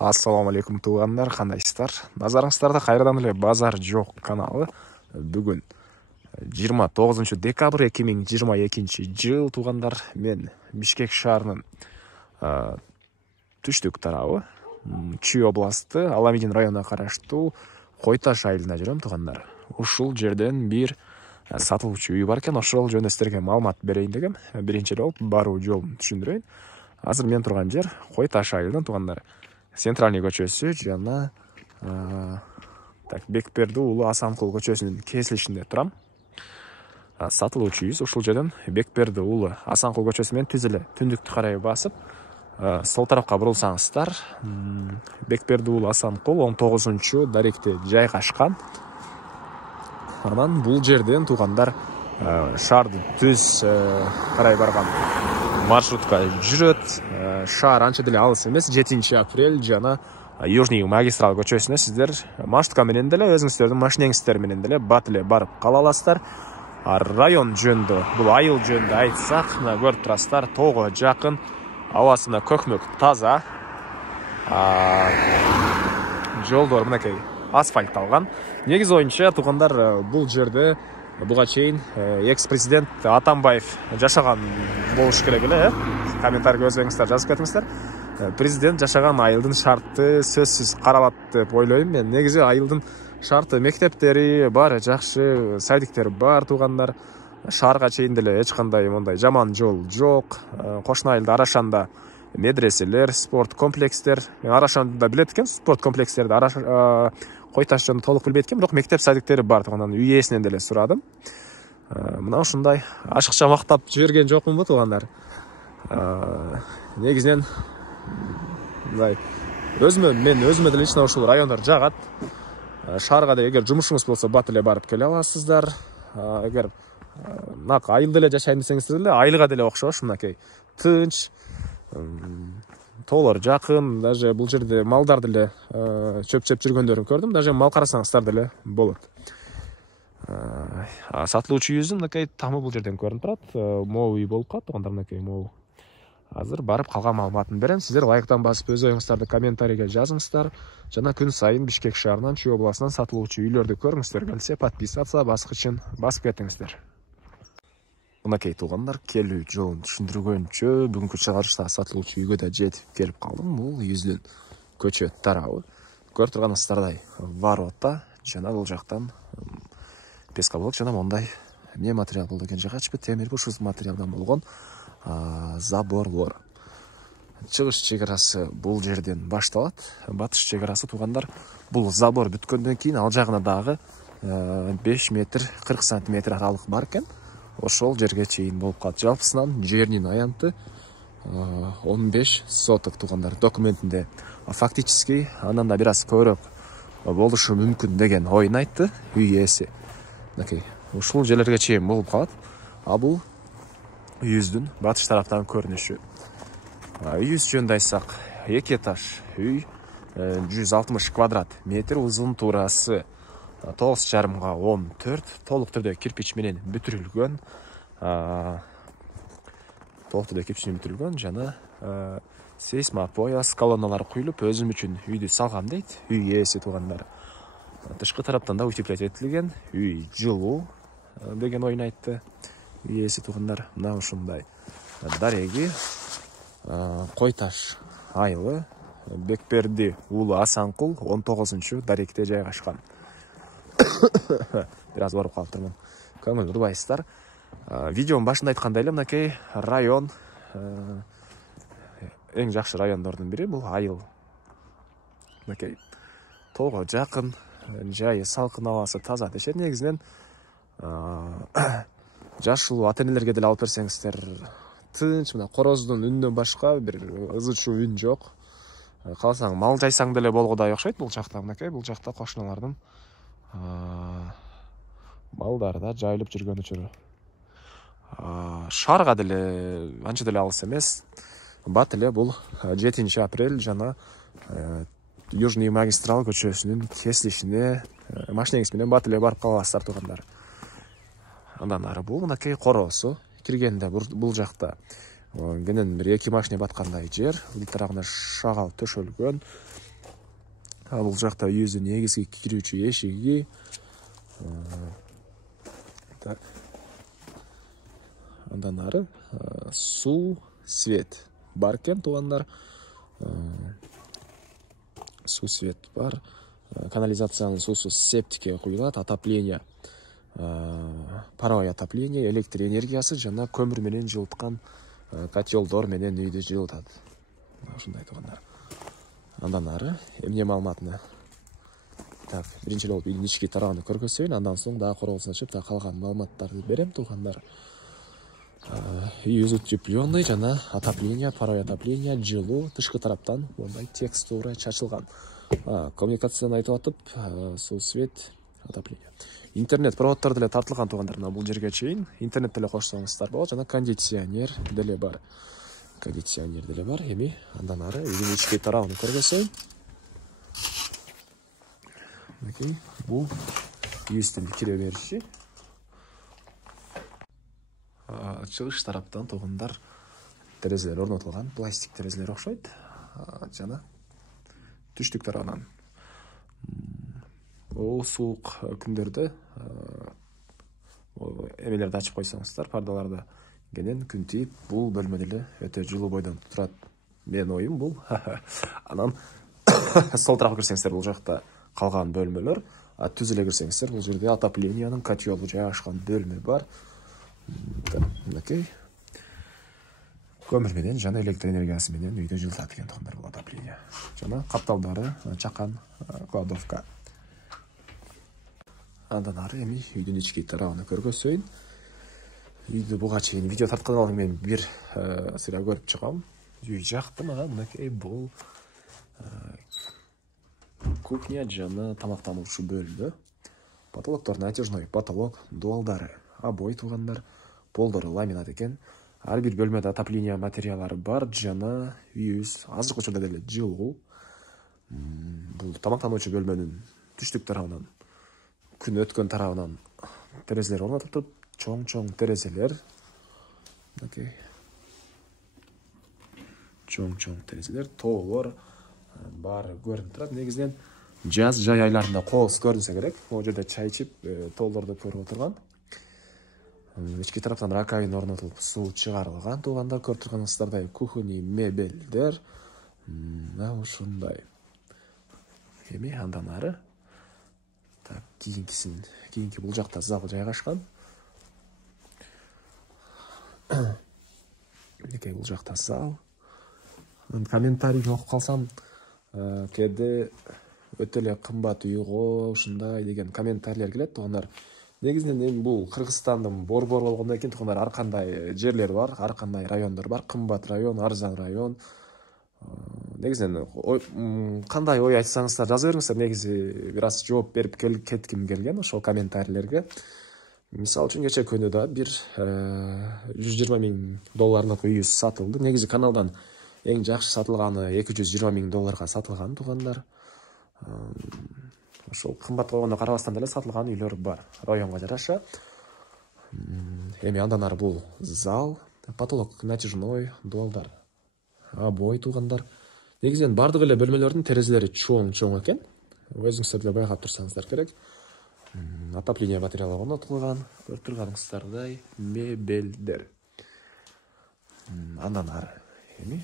Ассаламу алейкум туғандар, қандайсыздар? Назарыңыздарда қайрадан эле Базар жоқ каналы. Бүгін 29 декабрь 2022 жыл туғандар. Мен Бишкек шаарынын түштүк тарабы, Чүй областы, Аламедин районуна караштуу Койташ айылына жүрөм туғандар. Ушул жерден бир сатылуучу үй бар экен, ошол жөнүндө сиздерге маалымат берейин дегем. Биринчи болуп баруу жолун түшүндүрөйүн. Азыр мен турган жер Койташ айылынан туғандар. Центральный көчөсү жана Бекперди уулу Асанкул көчөсүнүн кесилишинде турам. Сатылуучу үй ушул жерден Бекперди уулу Асанкул көчөсү менен түз эле түндүктү карай басып, сол тарапка бурулсаңыздар, Бекперди уулу Асанкул 19 даректе жайгашкан. Анан бул жерден тугандар шаарды түз карай барган маршрутка жүрөт. Шаар анча деле алыс эмес, 7 апрель жана Южный магистрал көчөсүнө сиздер маршрутка менен деле өзүңүздөрдүн машинеңиздер менен деле бат эле барып кала аласыздар. Район жөнүндө, бул айыл жөнүндө айтсак, мына көрүп турасыздар, тоого жакын, абасына көкмөк таза. Жолдор мынакей асфальтталган. Негизи оюнча тугандар бул жерде буга чейин экс-президент Атамбаев жашаган болуш керек эле, комментарийге өзүңүздөр жазып кетиңиздер. Президент жашаган айылдын шарты сөзсүз каралат деп ойлойм мен. Негизи айылдын шарты, мектептери бар, жакшы садиктер бар тугандар. Шаарга чейин деле эч кандай мондай жаман жол жок. Кошуна айылда Арашанда медреселер, спорт комплекстер. Мен Арашанда билет экен, спорт комплекстерди Койташ жөнүндө толук билбейт экен, бирок мектеп садиктери бар тугандан үй ээсинен деле сурадым. Мына ушундай ашыкча мактап жиберген жокмунбу тугандар? Негизинен мындай мен өзүмө деле лично ушул райондор жагат. Шаарга да эгер жумушуңуз болсо бат эле барып келе аласыздар. Эгер айылда эле жашайм десеңиздер деле айылга деле окшош, мынакей тынч, тоолор жакын, даже бул жерде малдар деле чөп жүргөндөрүн көрдүм, даже мал карасаңыздар деле болот. Сатылуучу үйүбүздүн мынакей тамы бул жерден көрүнүп турат. Могу үй болуп калат тугандар, мынакей могу. Азыр барып калган маалыматын берем. Сиздер лайктан басып өз оюңуздарды комментарийге жазыңыздар. Жана күн сайын Бишкек шаарынан, Чүй областынан сатылуучу үйлөрдү көрүңүздөр келсе, подписаться баскычын басып кетиңиздер. Мынакей тугандар, келүү жолун түшүндүргөнчө бүгүнкү чыгарышта сатылуучу үйгө да жетип келип калдым. Бул үйүздүн көчө тарабы. Көрүп турганыңыздардай ворота жана бул жактан пескоблок жана мондай эмне материал болду экен, жагачпы, темир бушуз материалдан болгон заборлор. Чыгыш чек-арасы бул жерден башталат. Батыш чек-арасы тугандар, бул забор бүткөндөн кийин ал жагына дагы 5 метр 40 сантиметр аралык бар экен. Ошол жерге чейин болуп калат. Жалпысынан жеринин аянты 15 соток тугандар документинде. Фактически андан да бир аз көбүрөөк болушу мүмкүн деген оюн айтты үй ээси. Мынакей ушул жерлерге чейин болуп калат. Бул үйүздүн батыш тараптан көрүнүшү. Үйүбүз жөнүндө айтсак, 2 этаж үй, 160 квадрат метр, узун туурасы 9,5 × 14, толук түрдө кирпич менен бүтүрүлгөн. Жана сейсмопояс колонналар куюлуп, өзүм үчүн үйдү салгам дейт үй ээси тугандар. Тышкы тараптан да утеплять этилген, үй жылуу деген оюн айтты үй ээси тугандар. Мына ушундай дареги Койташ айылы, Бекперди уулу Асанкул 19 даректе жайгашкан. Бир аз барып калыптырмын. Көңүл урбайсыздар. Видеонун башында айткандай эле, мынакей район эң жакшы райондордун бири бул айыл. Мынакей тоого жакын, жайы салкын, абасы таза дешет. Негизинен жашылуу ата-энелерге деле алып берсеңиздер тынч, мына короздун үнүнөн башка бир ызы чуу үн жок. Калсаң мал жайсаң деле болгодай окшойт бул жакта. Мынакей бул жакта кошуналардын малдары да жайылып жүргөн учуру. Шаарга деле анча деле алыс эмес. Бат эле бул 7 апрель жана Южный магистрал көчөсүнүн кесилишине машинеңиз менен бат эле барып кала аласыздар тугандар. Андан ары бул мынакей короосу. Киргенде бул жакта кенен бир 2 машина баткандай жер, бул тарабына шагал төшөлгөн. Бул жакта үйүбүздүн негизги кирүүчү эшиги. Так. Андан ары суу, свет бар экен, туугандар. Суу, свет бар. Канализациянын суусу септикке куюлат, отопление, паровой отопление, электр энергиясы жана көмүр менен жылыткан котелдор менен үйдү жылытат. Ушундай туугандар. Андан ары эмне маалыматыны. Так, биринчи болуп үйдүн ички тарабын көргөзөйүн, андан соң дагы корозун ачып, калган маалыматтарды берем туугандар. Үйүбүз утепленный жана отопление, паровой отопление, жылуу тышкы тараптан мындай текстура чачылган. Коммуникацияны айтып атып, суу, свет, отопление. Интернет проводдор деле тартылган туугандар, бул жерге чейин интернет деле кошсоңуздар болот, жана кондиционер деле бар. Эми андан ары үйдүн ички тарабын көргөзөйүн. Мынакей, бул үйүбүздүн кире бериши. Чыгыш тараптан туугандар терезелер орнотулган, пластик терезелер окшойт. Жана түштүк тарабынан суук күндөрдө эмелерди ачып койсоңуздар, пардаларды кенен күн тийип, бул бөлмө деле өтө жылуу бойдон турат. Менин оюм бул. Анан сол тарапка кирсеңиздер, бул жакта калган бөлмөлөр, түз эле кирсеңиздер, бул жерде отоплениянын котелу жайгашкан бөлмө бар. Мынакей. Көмүр менен жана электр энергиясы менен үйдө жылытат экен туугандар, бул отопление. Жана капталдары чакан, кладовка. Андан ары эми үйдүн ички тарабын көргөзөйүн. Үйдү буга чейин видео тарткандан мен бир сыйра көрүп чыгам. Үй жакты мага. Мынакей, бул кухня жана тамактануучу бөлмө. Потолоктор натяжной потолок, дуалдары обой туугандар, полдору ламинат экен. Ар бир бөлмөдө отопление материалдары бар жана үйүбүз азыркы учурда деле жылуу. Бул тамактануучу бөлмөнүн түштүк тарабынан, күн өткөн тарабынан терезелер орнотуп туруп, чоң терезелер. Мынакей. Чоң терезелер, тоолор баары көрүнүп турат. Негизинен жаз жай айларында кооз көрүнсө керек. Могу жерде чай ичип, тоолорду көрүп отурган. Ички тараптан раковина орнотулуп, суу чыгарылган туугандар, көрүп турганыңыздардай кухонный мебелдер. Ушундай. Эми андан ары кийинки бул жакта зал жайгашкан. Мынакей, бул жакта зал. Комментарий окуп калсам, кээде өтө эле кымбат үйгө ушундай деген комментарийлер келет туугандар. Негизинен эми бул Кыргызстандын борбору болгондон кийин туугандар ар кандай жерлер бар, ар кандай райондор бар, кымбат район, арзан район. Негизинен кандай ой айтсаңыздар жаза бериңиздер, негизи бир аз жооп берип кетким келген ошол комментарийлерге. Мисалы үчүн кече күнү да бир $120,000 үйү сатылды. Негизи каналдан эң жакшы сатылганы $220,000 сатылган туугандар. Ошол кымбат болгондо карабастан деле сатылган үйлөр бар, районго жараша. Эми андан ары бул зал, потолок натяжной, дуалдар обой туугандар. Негизинен бардык эле бөлмөлөрдүн терезелери чоң экен. Өзүңүздөр деле байкап турсаңыздар керек. Отопление материалы орнотулган, көрүп турганыңыздардай мебелдер. Андан ары эми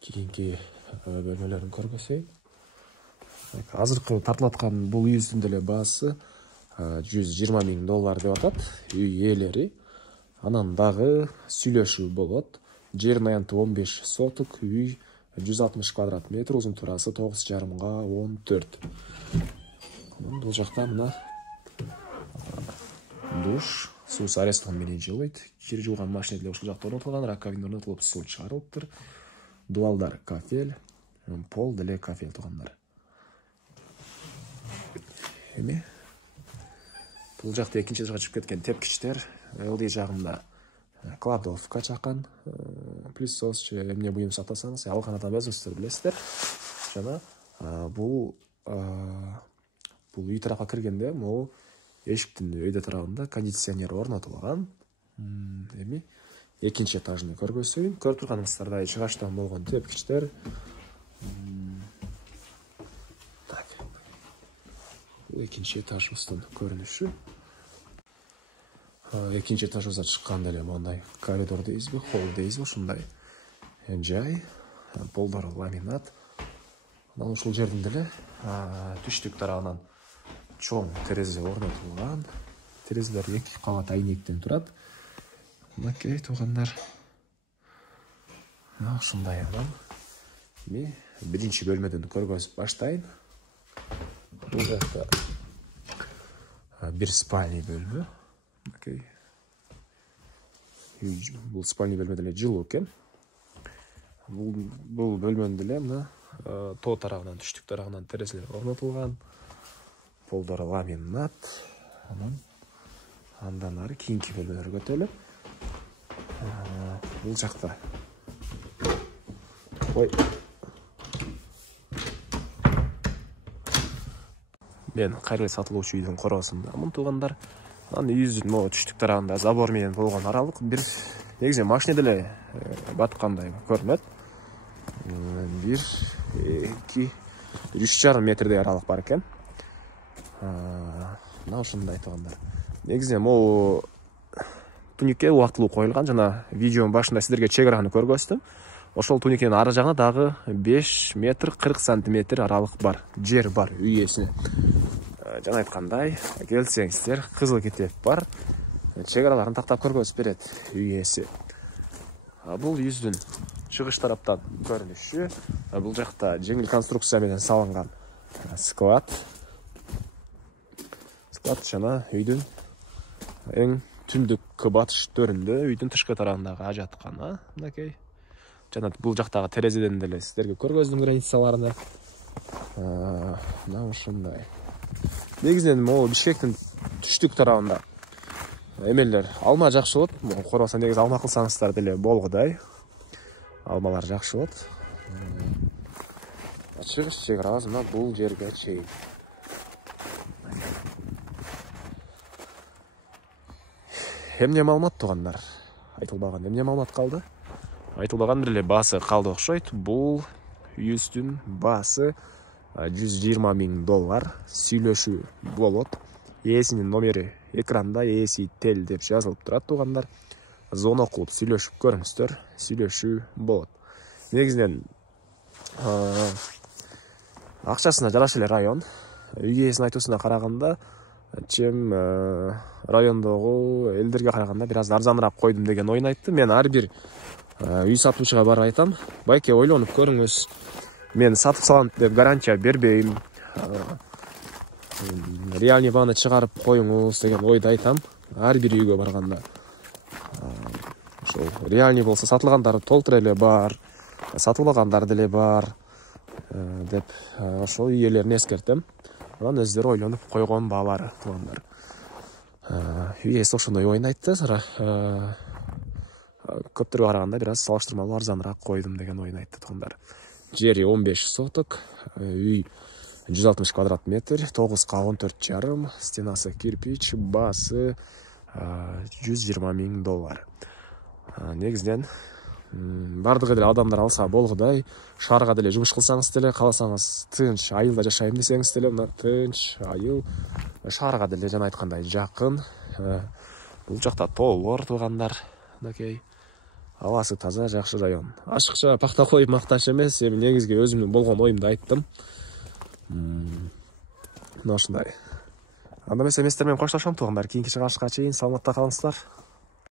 кийинки бөлмөлөрүн көргөзөйүн. Азыркы тартылып аткан бул үйүбүздүн деле баасы $120,000 деп атат үй ээлери. Анан дагы сүйлөшүү болот. Жерин аянты 15 соток, үй 160 квадрат метр, узун турасы 9,5 14. Бул жакта мына душ, суу арестон менен жылыйт. Кир жууган машина деле ушул жакта орнотулган, раковина орнотулуп, суу чыгарылыптыр. Дуалдар кафель, пол деле кафель туугандар. Эми бул жакта экинчи этажга чыгып кеткен тепкичтер, ылдый жагында кладовка чакан, пылесос же эмне буюм сактасаңыз, алканадан өзүңүздөр билесиздер. Жана бул үй тарапка киргенде могу эшиктин өйдө тарабында кондиционер орнотулган. Эми экинчи этажын көргөзөйүн. Көрүп турганыңыздардай чыгаштан болгон тепкичтер. Так. Бул экинчи этажыбыздын көрүнүшү. Экинчи этажыбызга чыкканда эле мондай коридор дейбизби, холл дейбизби, ушундай жай. Полдору ламинат. Анан ушул жердин деле түштүк тарабынан чоң терезе орнотулган. Терезелер 2 кабат айнектен турат. Мынакей туугандар. Ушундай анан. Эми биринчи бөлмөдөн көргөзүп баштайын. Бул жакта бир спальный бөлмө. Мынакей. Бул спальный бөлмө деле жылуу экен. Бул бөлмөнүн деле мына тоо тарабынан, түштүк тарабынан терезелер орнотулган. Полдору ламинат. Андан ары кийинки бөлмөлөргө өтөлүп. Бул жакта. Ой. Мен кайрылы сатылуучу үйдүн короосундамын, туугандар. Анан үйүбүздүн могу түштүк тарабында забор менен болгон аралык бир негизи машина деле баткандай көрүнөт. 1-3,5 метрдей аралык бар экен. Мына ушундай туугандар. Негизи могу туникке убактылуу коюлган. Жана видеонун башында сиздерге чек араны көргөздүм. Ошол туникенин ары жагына дагы 5 метр 40 сантиметр аралык бар. Жер бар үй ээсине. Жана айткандай, келсеңиздер, кызыл китеп бар. Чек араларын тактап көргөзүп берет үй ээси. Бул үйүбүздүн чыгыш тараптан көрүнүшү. Бул жакта жеңил конструкция менен салынган склад. Склад жана үйдүн эң түндүк батыш төрүндө үйдүн тышкы тарабындагы ажаткана. Мынакей. Жана бул жактагы терезеден деле сиздерге көргөздүм границаларына. Мына ушундай. Негизинен могу Бишкектин түштүк тарабында эмелер алма жакшы болот. Коросо негизи алма кылсаңыздар деле болгудай. Алмалар жакшы болот. Чыгыш чек арабыз мына бул жерге чейин. Эмне маалымат туугандар? Айтылбаган эмне маалымат калды? Айтылбаган бир эле баасы калды окшойт. Бул үйүбүздүн баасы $120 000 сүйлөшүү болот. Ээсинин номери экранда, ээси тел деп жазылып турат туугандар. Звонок кылып сүйлөшүп көрүңүздөр, сүйлөшүү болот. Негизинен акчасына жараша эле район. Үй ээсинин айтуусуна караганда, чем райондогу элдерге караганда бир аз арзаныраак койдум деген оюн айтты. Мен ар бир үй сатуучуга барып айтам, байке ойлонуп көрүңүз. Мен сатып салам деп гарантия бербейм. Реальный бааны чыгарып коюңуз деген ойду айтам. Ар бир үйгө барганда. Ошол реальный болсо сатылгандары толтура эле бар, сатылбагандар деле бар деп ошол үй ээлерин эскертем. Анан өздөрү ойлонуп койгон баалары туугандар. Үй ээси ошондой оюн айтты. Көптөргө караганда бир аз салыштырмалуу арзаныраак койдум деген оюн айтты туугандар. Жери 15 соток, үй 160 квадрат метр, 9,14,5, стенасы кирпич, баасы $120 000. Негизинен бардыгы деле адамдар алса болгудай, шаарга деле жумуш кылсаңыз деле, кааласаңыз тынч айылда жашайм десеңиз деле, мына тынч айыл шаарга деле жана айткандай жакын. Бул жакта тоолор туугандар. Мынакей. Абасы таза, жакшы район. Ашыкча пакта коюп макташ эмес, эми негизги өзүмдүн болгон оюмду айттым. Мына ушундай. Анда эмес эместер менен коштошом туугандар. Кийинки чыгарышка чейин саламатта калыңыздар.